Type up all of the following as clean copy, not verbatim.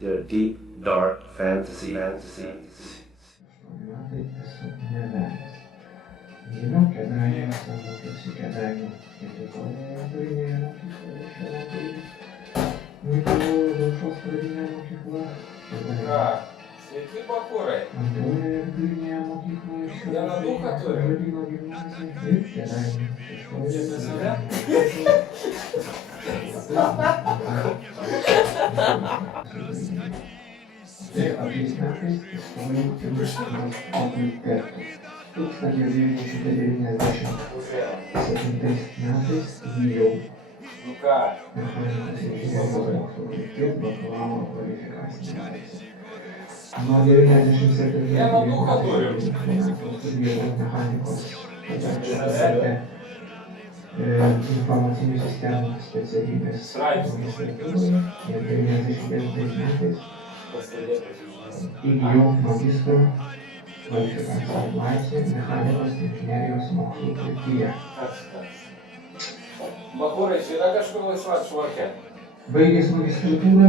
their deep, dark fantasy. Metai esu nevedęs. Gimiau Kėdainiuose, mokiausi Kėdainių ketvirtojoje vidurinėje mokykloje Šilutėje. Mikalojų Daukšos pradinė mokykla. Sveiki, bakūrai. Antrojoje vidurinėje mokykloje Vienuoliuką turi. Žodyno gimnazija ir Kėdainių šeštojoje vidurinėje Tai abiais metais įstojau į Vilniaus fakultetą. 1997 metais įgijau Nu ką? mechanikos inžinerijos mokslo krypties bakalauro kvalifikaciją. Nuo 1997 studijavau mechanikos fakultete informacinių sistemų specialybės magistratūroje ir 1999 metais įgijau magistro kvalifikaciją laisvę mechanikos inžinerijos mokslų kryptyje. Bakūrai, čia yra kažkur laisva švarkė? Baigęs magistratūrą,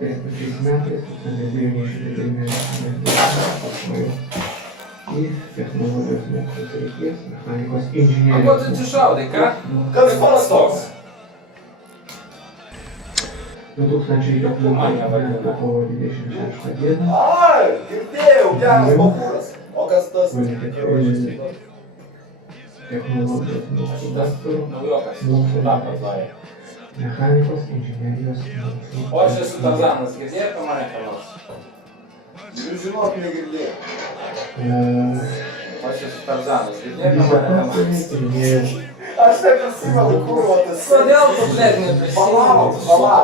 tais pačiais metais, 1990 pastojau į technologijos mokslo srities mechanikos O ko inžinerijos. tu atsišaudai, ką? Kas paras toks? 2004 metų kovo 26 dieną Ai, girdėjau, geras bakūras. O kas tas? technologijos mokslo daktaru, Naujokas. mokslo Darbas darė. mechanikos inžinerijos mokslų. O aš esu Tarzanas, girdėjai apie mane ką nors? Žinok, negirdėjau. O aš esu Tarzanas, girdėjai apie mane ką nors? Aš neprisimenu, kurva tas. Kodėl tu, blėt, neprisimenu? Pala,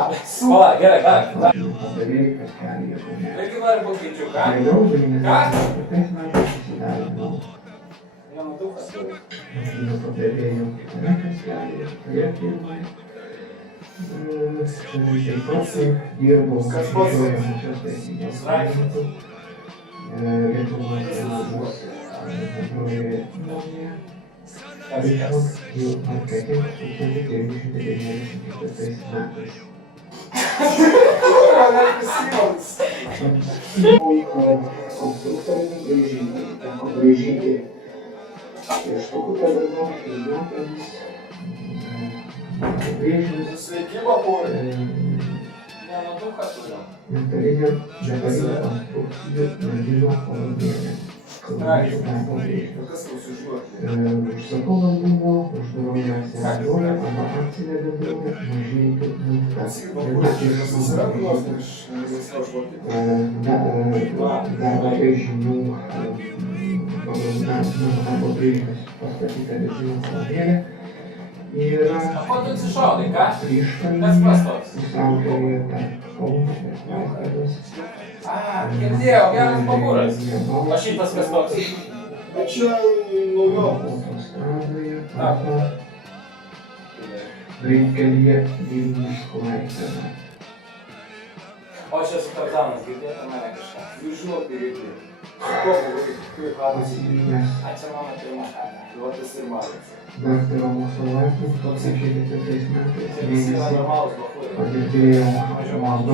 gerai, gerai. Irgi nori būt keičiu, ką? Vienu duchą turi. Kurva, neprisimenu. Braižyti pieštukų pedagogų, filmuotojus, brėžinius, Sveiki, bakūrai. Vienu duchą turi. metalinio konstrukcijų medžiagų kolonėlė. Kas tau sužiūrė? Užsakovas buvo uždaroje bendrovė arba akcinė bendrovė Mažeikių nafta. Klausyk, bakūrai, čia susirandi nors iš laisvos švarkės. Darbo brėžinių darbo brėžinius pastatyta benzino kolonėlė yra O ko tu atsišaudai, ką? Kas prieškalnė pas toks? pusiaukelėje tarp Kauno ir Klaipėdos. Girdėjau, geras bakūras. O šitas kas toks? Bet čia naujokas. Autostradoje tapo greitkelyje Vilnius Klaipėda. O aš esu Tarzanas, girdėjai apie mane kažką? Žinok, negirdėjau. Ko buvai? Kaip hadas įdėjau? Pasivynęs A, čia mano pirma kaina. Duotas ir matas. daktaro mokslo laipsnį 2004 Čia metais visi yra mėnesį normalūs bakūrai. padirbėjo UAB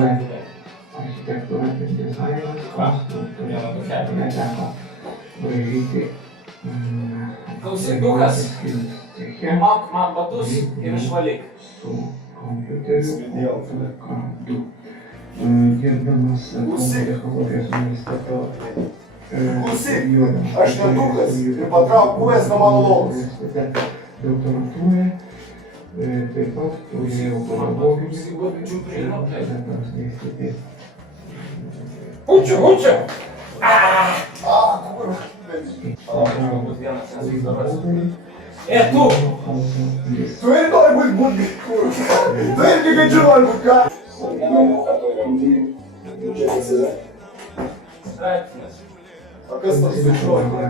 architektūra ir dizainas, konstruktorius. Neteko braižyti Klausyk, Lukas. ceche Man batus ir išvalyk. su kompiuteriu kartu. Dirbdamas Kauno technologijos universiteto Klausyk, aš nedukas ir patrauk buvęs nuo mano lovos. Doktorantūroje taip pat turėjau pedagoginių Učiu, učiu! A, kurva. Galbūt vienas nesudavęs. Tu! Tu irgi nori būt kurva. Tu irgi gadžiu nori būt ką. Straipsnis. O kas tas sužodžiai?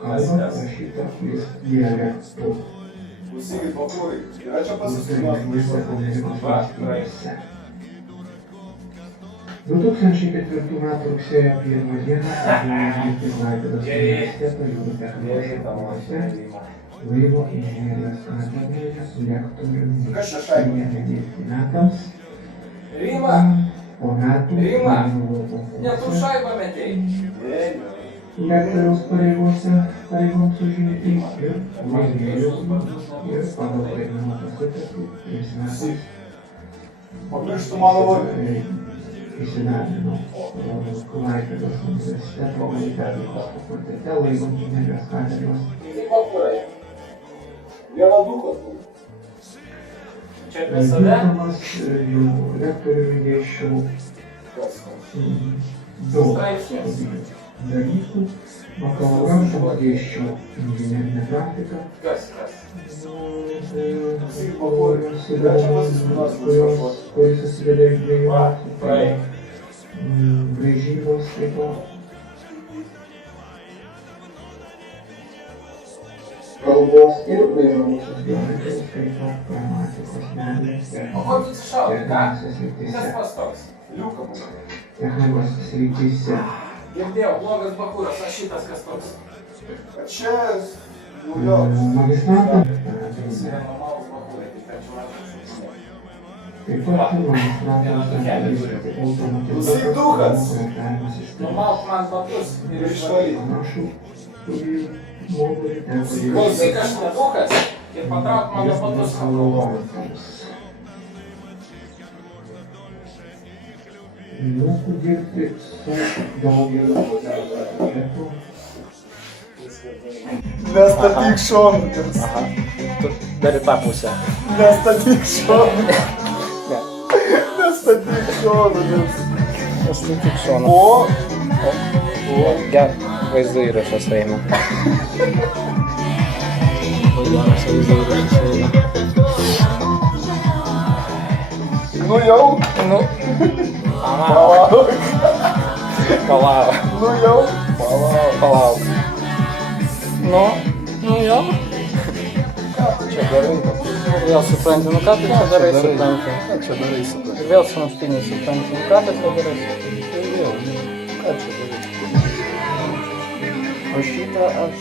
kalba rašyta dialektu. Klausykit, bakūrai. Yra čia pasisukimas. 2004 m. rugsėjo 1 dieną įvykti Klaipėdos universiteto jūrų technikos fakultete laivo inžinerijos katedroje su lektoriumi Kas čia šaibė? metams, Rima! po metų Rima. Vilniaus Ne tu konkurse šaibą metei. lektoriaus pareigoms užimti ir laimėjau ir pagal pareigūnų sutartį 3 metais Pamirštu mano vardą. įsidarbinau Klaipėdos universiteto humanitarikos fakultete laikom inžinerijos katedros. Tai pakurai. Viena dukas buvo. Čia visada. Dirbdamas jų lektoriumi dėsčiau daug dalykų. Bakalauro dėsčiau inžinerinę praktiką, Kas? kuris susideda iš 2 metų. Braižybos taip pat. Kalbos ir vaizduojamosios geometrijos, taip pat gramatikos, medijos, O ko tu šaudai, ką? technikos Kas srityse. pas toks? Liuka buvo. Technikos srityse. Girdėjau, blogas bakuras, o šitas kas toks? A čia, nu jo. Magistrantą. Jis yra normalus bakurai, tik kad čia man Taip pat magistrantą Klausyk, dukas. numalk man batus ir išvaryk. Panašų studijų modulį teko Klausyk, aš nedukas ir patrauk mano batus nuo galvos. Moku dirbti su daugeliu vietų. Nestatyk šonu. Aha. Tu dar į tą pusę. Nestatyk šonu. Nestatyk šonu. Nes tu tik šoną. O, Ger, vaizdo įrašas eina. Geras vaizdo įrašas eina. nu jau. Nu. Palauk. Palauk. Palauk. Nu jau. Palauk. Palauk. Nu jo. Ką tu čia darai? Vėl supranti, nu ką tu čia darai supranti. Ką čia darai supranti? Ir vėl sumuštiniai supranti, nu ką tu čia darai. Ką čia darai? O šitą aš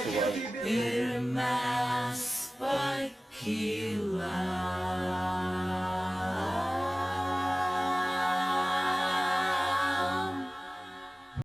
suvalgiau. Hear my spike,